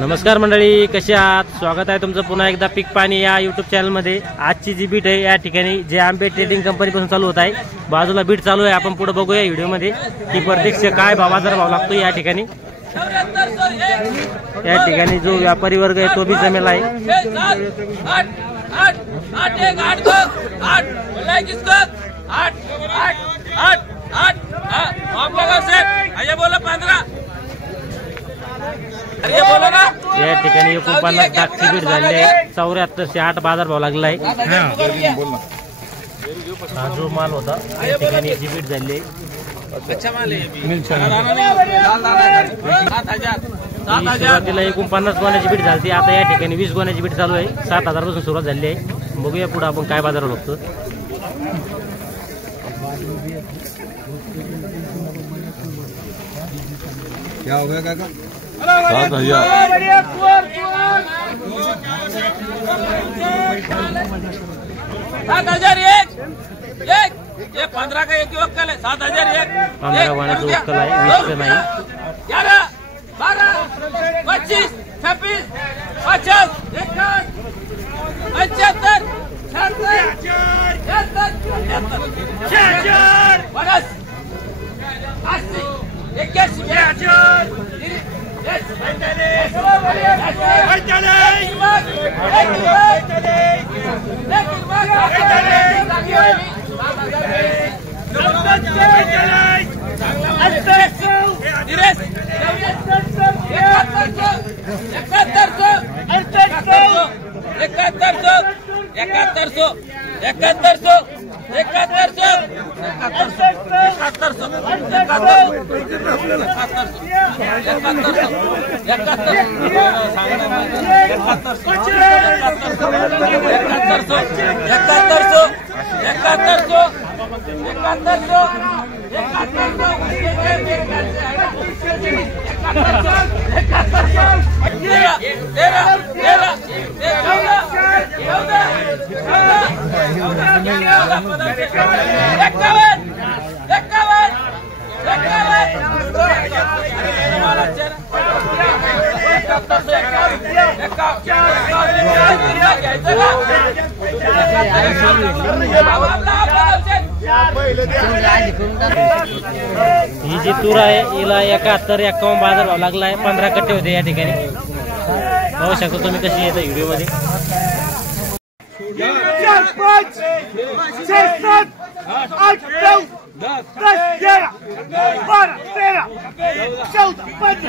नमस्कार मंडळी, कसे आहात? स्वागत आहे तुमचं पुन्हा एकदा पीक पाणी या यूट्यूब चॅनलमध्ये। आजची जी बीट आहे या ठिकाणी जे आंबे ट्रेडिंग कंपनी पासून चालू होत आहे, बाजूला बीट चालू आहे। आपण पुढे बघूया व्हिडिओमध्ये की प्रत्यक्ष काय बाजार भाव लागतो या ठिकाणी। या ठिकाणी जो व्यापारी वर्ग आहे तो भी जमेला आहे। या ठिकाणी 49 लाखची बीट झाली आहे। 74 से 8 बाजार भाव लागला आहे। हा जो माल होता या ठिकाणी जी बीट झाली आहे। अच्छा माल आहे। सुरुवातीला 49 गोण्याची बीट झाली, आता या ठिकाणी 20 गोण्याची बीट चालू आहे। 7000 पासून सुरुवात झाली आहे। बघूया पुढे आपण काय बाजार बघतो। क्या हो गया काका? 7000 एक 15 का एक वक्कल है। 7000 एक 15 वाणाचं वक्कल आहे, 20 नाही। 11 12 25 26 50 51 75 ही जी तूर आहे हिला 71 51 बाजार भाव लागला आहे। 15 कट्टे होते या ठिकाणी। पाहू शकता तुम्ही कशी येते व्हिडिओ मध्ये। 4 5 6 7 8 9 10 11 12 13 14 15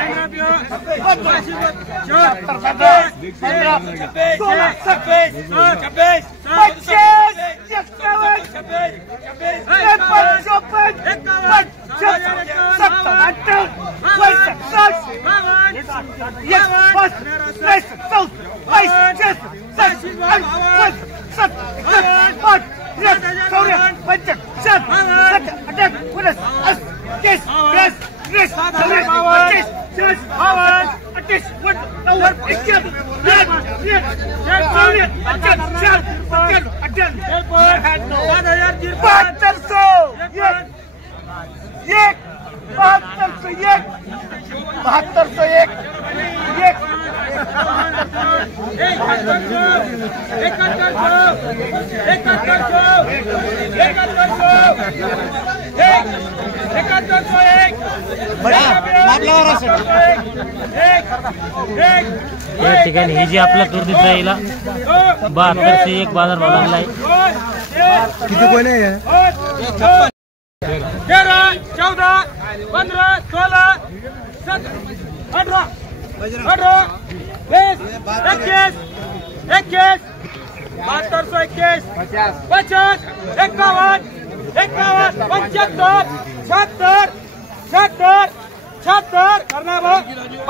या ठिकाणी ही जी आपला तूर दिसत आहे हिला 72 से 1 बाजार भाव लागला आहे। किती कोण आहे? 13 14 15 16 17 18 18 20 21 21 7221 50 51 51 75 76 76 76 करना भाव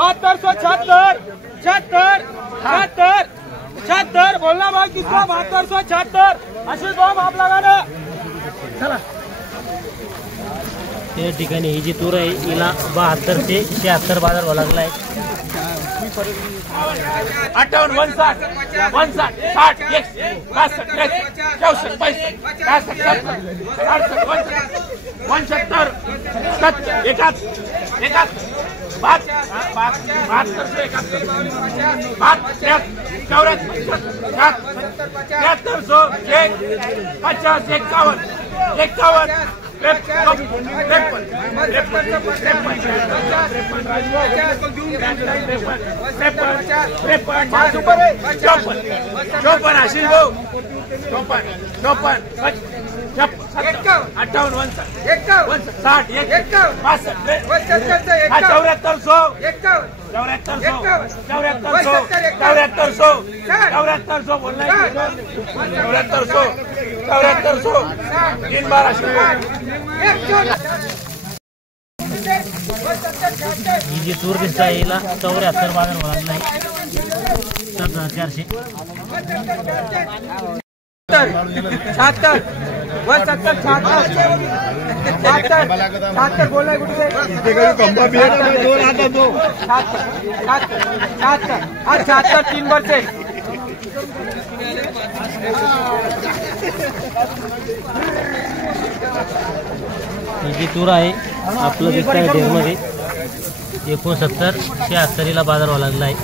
7276 76 76 76 बोलना भाई किसका 7276 आशीष भाव आप लगाना। चला या ठिकाणी ही जी तूर आहे हिला 72 से 76 बाजार भाव लागला आहे। 58 59 60 61 62 63 64 65 66 67 68 69 70 71 71 ही जी तूर दिसत आहे हिला 74 बाजार भाव लागला आहे 7400 बोला कुठे तीन वर्षे ही जी तूर आहे आपलं दिसत आहे ढेरमध्ये 69 76 ला बाजार भाव लागला आहे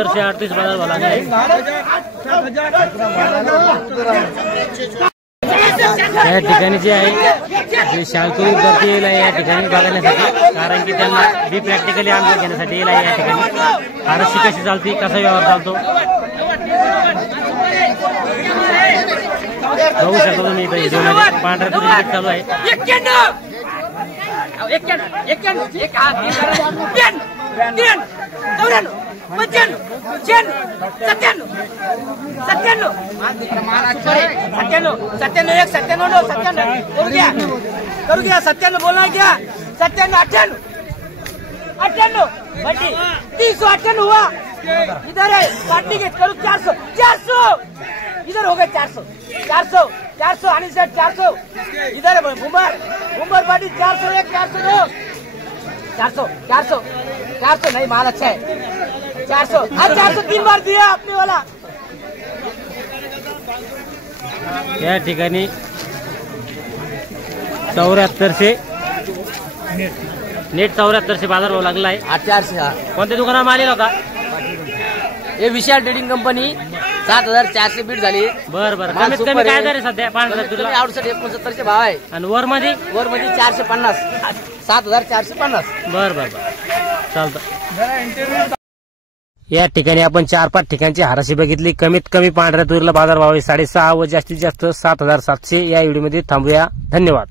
7438 बाजार भाव लागला आहे या ठिकाणी जे आहे जे शाळकरी विद्यार्थी येईल या ठिकाणी बघण्यासाठी कारण की त्यांना बी प्रॅक्टिकली अनुभव घेण्यासाठी येईल या ठिकाणी आरशी कशी चालती कसा व्यवहार चालतो बघू शकतो तुम्ही इथं व्हिडिओमध्ये पांढऱ्या तुरीची चालू आहे 97 बोलना क्या 97 98 398 हुआ इधर है पार्टी के करो 400 इधर हो गए 400 आनी सेट 400 इधर है बुमर पार्टी 401 402 400 नहीं माल अच्छा है 400 403 बार दिया आपने वाला या ठिकाणी 7400 नेट 7400 बाजार भाव लागला आहे 400 कोणत्या दुकानात माल आला होता हे विशाल ट्रेडिंग कंपनी 7400 बीट झाली बरं कमीत कमी काय दर आहे सध्या 68 भाव आहे आणि वर मध्ये 450 7450 बरं चालतं या ठिकाणी आपण 4-5 ठिकाणची हाराशी बघितली कमीत कमी पांढऱ्या तुरीला बाजार भाव आहे 6.5 व जास्तीत जास्त 7700 या व्हिडिओमध्ये थांबूया धन्यवाद